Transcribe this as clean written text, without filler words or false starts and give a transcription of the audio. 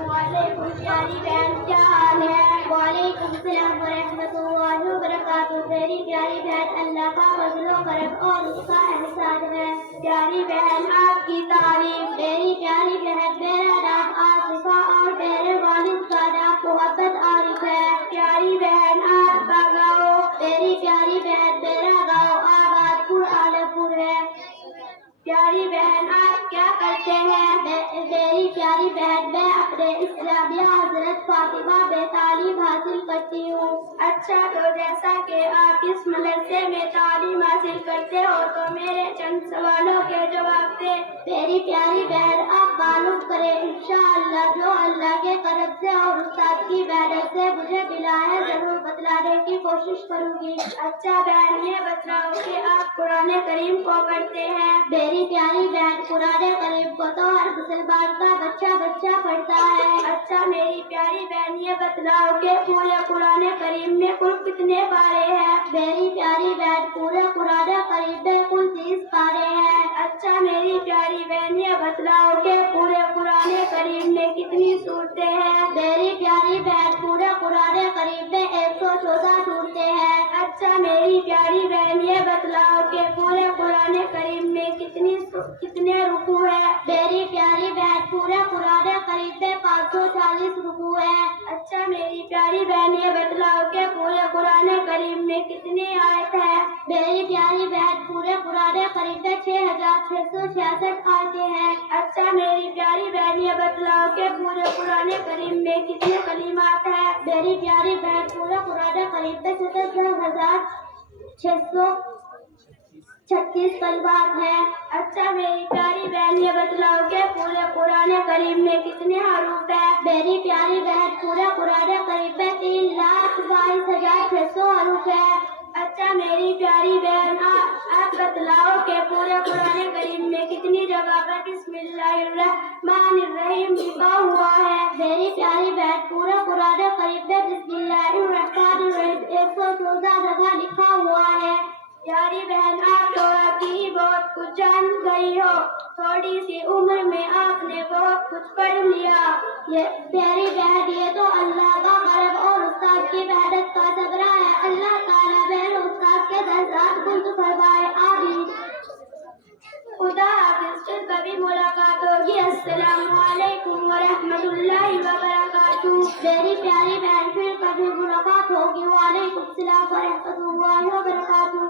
علیکم پیاری بہن، کیا حال ہے؟ وعلیکم السلام ورحمۃ اللہ وبرکاتہ۔ میری پیاری بہن، اللہ کا فضل و کرم اور اس کا احسان ہے۔ پیاری بہن، آپ کی تعریف۔ میری پیاری بہن، میرا نام آصفہ اور میرے والد کا نام محمد عارف ہے۔ پیاری بہن، آپ کا گاؤں؟ میری پیاری بہن، میرا گاؤں آباد پور عالمپور ہے۔ پیاری بہن، آپ کیا کرتے ہیں؟ میری پیاری بہن، میں اپنے اسلامیہ حضرت فاطمہ میں تعلیم حاصل کرتی ہوں۔ اچھا، تو جیسا کہ آپ اس مدرسے میں تعلیم حاصل کرتے ہو تو میرے چند سوالوں کے جواب دیں۔ میری پیاری بہن، آپ معلوم کریں، انشاءاللہ جو اللہ کے کرم سے اور استاد کی محنت سے مجھے ملا ہے ضرور بتلانے کی کوشش کروں گی۔ اچھا بہن، یہ بتلاؤ کہ آپ قرآن کریم کو پڑھتے ہیں؟ میری پیاری بہن، قرآن کریم کو تو ہر مسلمان کا بچہ پڑھتا ہے۔ اچھا میری پیاری بہن، یہ بتلاؤ کہ پورے قرآن کریم میں کل کتنے پارے ہیں؟ میری پیاری بہن، پورے قرآن کریم میں کل 30 پارے ہیں۔ اچھا میری پیاری بہن، یہ بتلاؤ کہ پورے قرآن کریم میں کتنی سورتیں ہیں؟ میری پیاری بہن، پورے قرآن کریم میں 114 سورتیں ہیں۔ اچھا میری پیاری بہن، یہ بتلاؤ کہ پورے قرآن کریم میں کتنے رکوع ہیں؟ میری پیاری بہن، پورے قرآن کریم میں 540 رکوع ہیں۔ اچھا میری پیاری بہن، یہ بتلاؤ کہ پورے قرآن کریم میں کتنی آیت ہیں؟ میری پیاری بہن، پورے قرآن کریم میں 6666 آیتیں ہیں۔ اچھا میری پیاری بہن، یہ بتلاؤ کہ پورے قرآن کریم میں کتنے کلمات ہیں؟ میری پیاری بہن، پورے قرآن کریم میں 67,636 کلمات ہیں۔ اچھا میری پیاری بہن، یہ بتلاؤ کہ پورے قرآن کریم میں کتنے حروف ہیں؟ میری پیاری بہن، پورے قرآن کریم میں 3,22,600 حروف ہیں۔ اچھا میری پیاری بہن، آپ بتلاؤ کہ پورے قرآن کریم میں کتنی جگہ پر بسم اللہ الرحمن الرحیم لکھا ہوا ہے؟ میری پیاری بہن، پورے قرآن کریم میں بسم اللہ الرحمن الرحیم 114 جگہ لکھا ہوا ہے۔ پیاری بہن، آپ تھوڑا کی بہت کچھ جان گئی ہو، تھوڑی سی عمر میں آپ نے بہت کچھ پڑھ لیا۔ پیاری بہن، یہ تو اللہ کا کرم اور استاد کی محنت کا ثمرہ ہے۔ اللہ تعالیٰ میرے استاد کے درجات بلند فرمائے، آمین۔ خدا حافظ، پھر کبھی ملاقات ہوگی۔ السلام علیکم ورحمۃ اللہ وبرکاتہ۔ میری پیاری بہن، پھر کبھی ملاقات ہوگی۔ وعلیکم السلام ورحمۃ اللہ وبرکاتہ۔